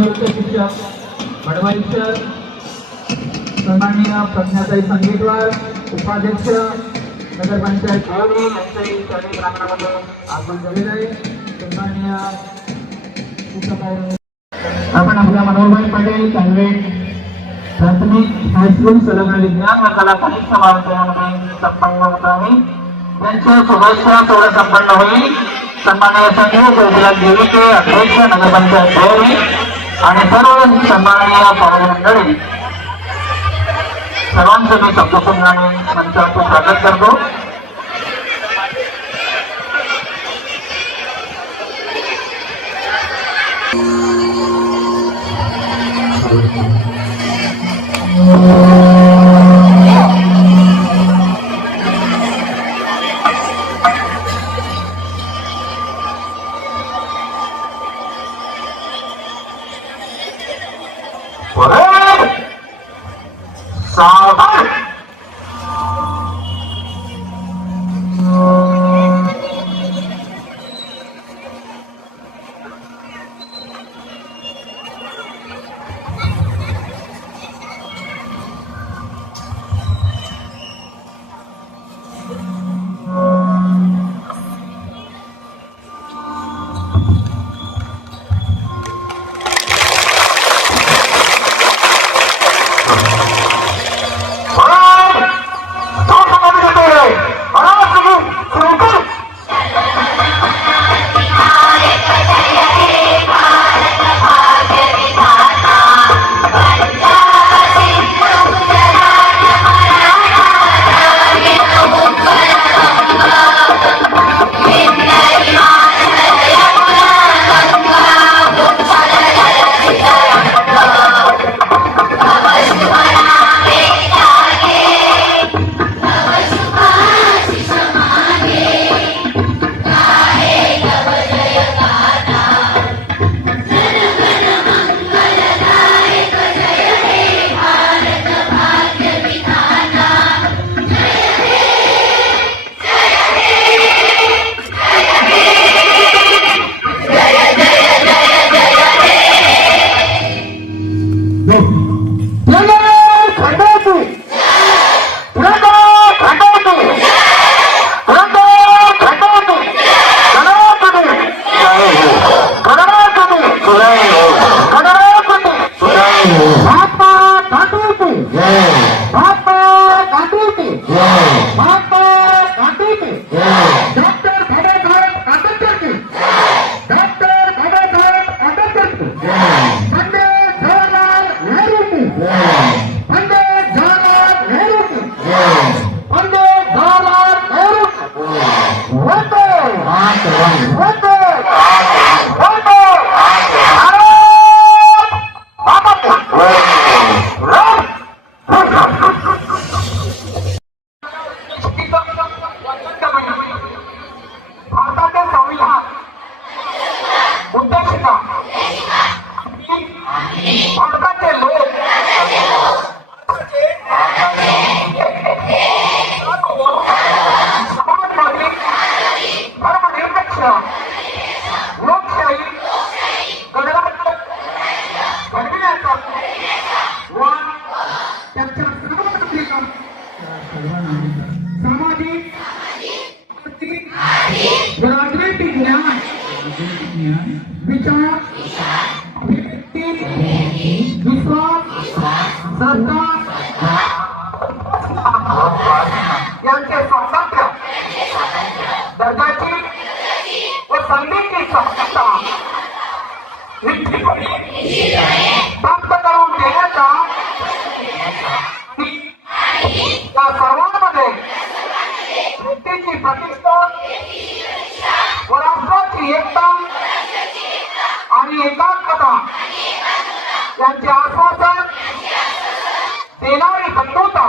सेवानिवृत्त शिक्षक बडवाई सन्माननीय प्रज्ञाताई संगीतवार उपाध्यक्ष नगरपंचायत कोळी यांचंही सर्व प्रांगणामध्ये आगमन झालेलं आहे सन्माननीय आपण आपल्या मनोहरभाई पटेल काँग्रेस प्राथमिक हायस्कूल संलग्न विज्ञान व कला साहित्य महाविद्यालयामध्ये संपन्न होत आहे. त्यांच्या शुभेच्छा सोहळा संपन्न होईल. सन्माननीय संघ जोगीला देवीचे अध्यक्ष नगरपंचायत देवी आणि सर्व सन्माननीय पालक सर्वांचं मी शब्दसंघाने मंचाचं स्वागत करतो यांचे स्वातंत्र्य. दर्जाची व संधीची क्षमता प्राप्त करून घेण्याचा त्या सर्वांमध्ये व्यक्तीची प्रतिष्ठा व राष्ट्राची एकता आणि एकात्मता यांचे आश्वासन देणारी बंधुता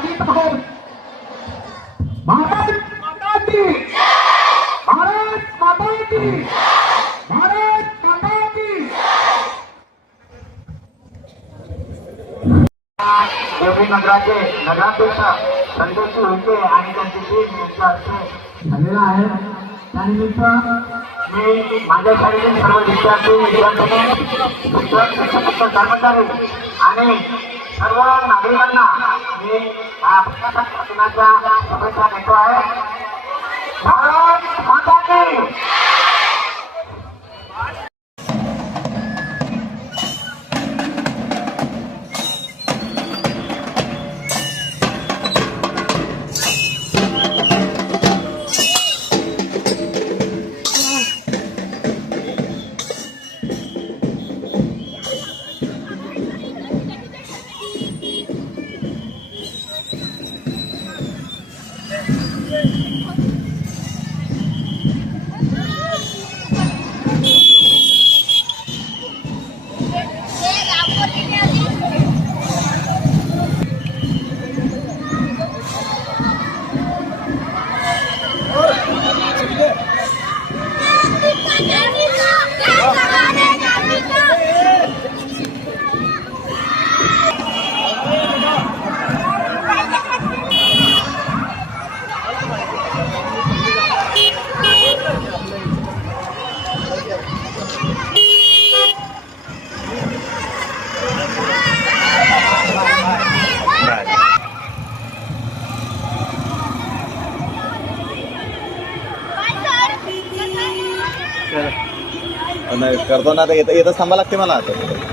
अर्पण आहोत भारत माता की भारत माता की। भारत माता की। देवळी नगराचे नगराध्यक्ष संतोष होते आणि त्यांची टीम यांच्या हस्ते झालेला आहे त्यानिमित्त मी माझ्या शाळेतील सर्व विद्यार्थी विद्यार्थ्यांनी शिक्षक शिक्षक कर्मचारी आणि सर्व नागरिकांना मी या प्रशासक शुभेच्छा देतो आहे. भारत माता की नाही करतो आता येतं येतच थांबा लागते मला आता.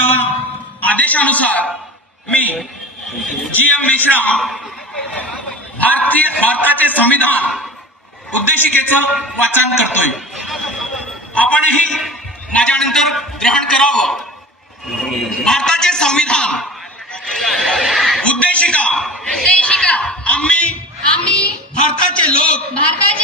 यांच्या आदेशानुसार मी जी एम मेश्राम भारतीय भारताचे संविधान उद्देशिकेचं वाचन करतोय. आपणही माझ्यानंतर ग्रहण करावं. भारताचे संविधान उद्देशिका देशिका आम्ही आम्ही भारताचे लोक भारताचे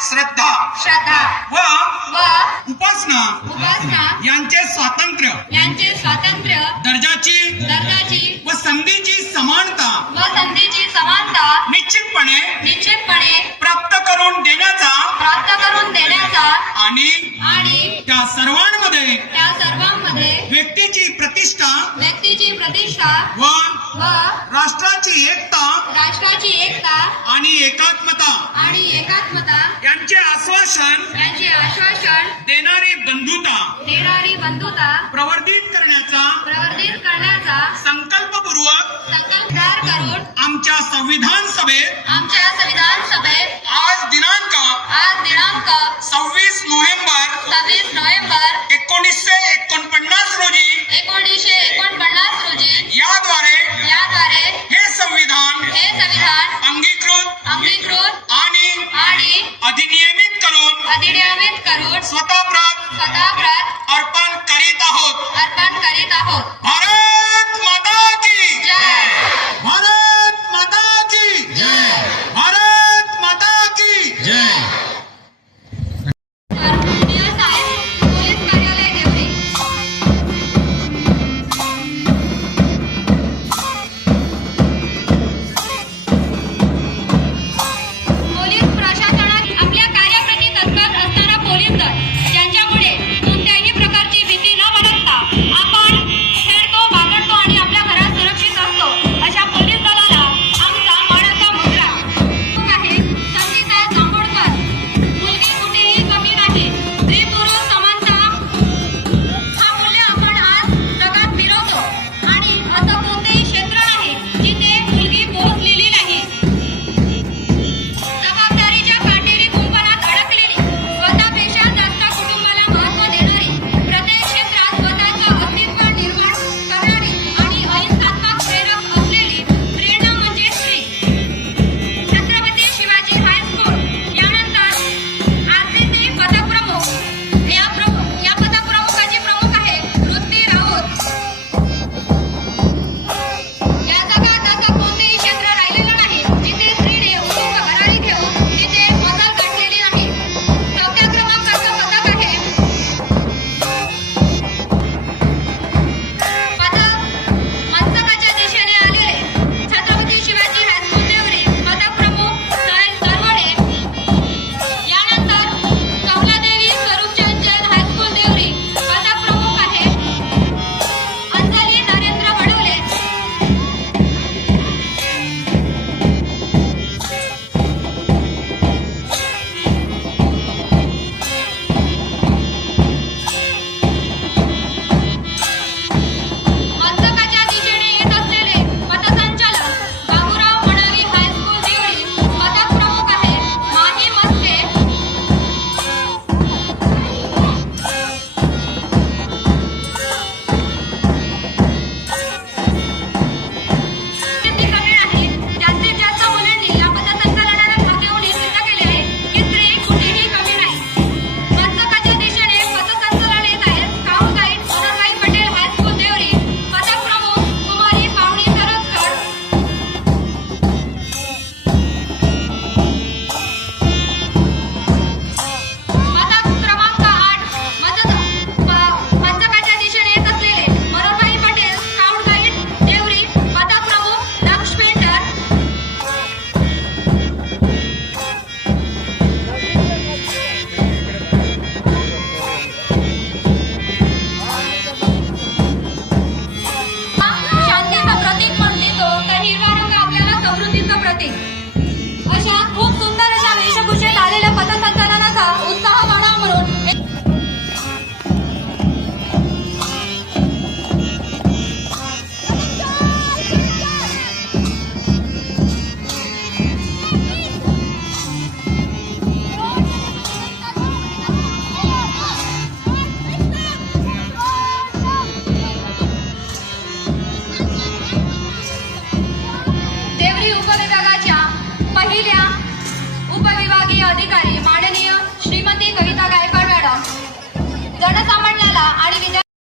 श्रद्धा श्रद्धा व व उपासना उपासना यांचे स्वातंत्र्य यांचे स्वातंत्र्य दर्जाची दर्जाची व संधीची समानता व संधीची समानता निश्चितपणे निश्चितपणे प्राप्त करून देण्याचा प्राप्त करून देण्याचा आणि आणि त्या सर्वांमध्ये त्या सर्वांमध्ये व्यक्तीची प्रतिष्ठा व्यक्तीची प्रतिष्ठा व व राष्ट्राची एकता राष्ट्राची एकता आणि एकात्मता आश्वासन आश्वासन देणारी बंधुता देणारी बंधुता प्रवर्धित करण्याचा प्रवर्धित करण्याचा संकल्पपूर्वक संकल्पकार करून आमच्या संविधान सभेत आमच्या संविधान सभेत आज दिनांक आज दिनांक सव्वीस नोव्हेंबर सव्वीस नोव्हेंबर एकोणीसशे एकोणपन्नास रोजी एकोणीसशे एकोणपन्नास रोजी याद्वारे याद्वारे हे संविधान हे संविधान अंगीकृत अंगीकृत आणि आणि अधिनियमित करून અધિડ્યામિત કરોડ સ્વતાવ્રત સદાવ્રત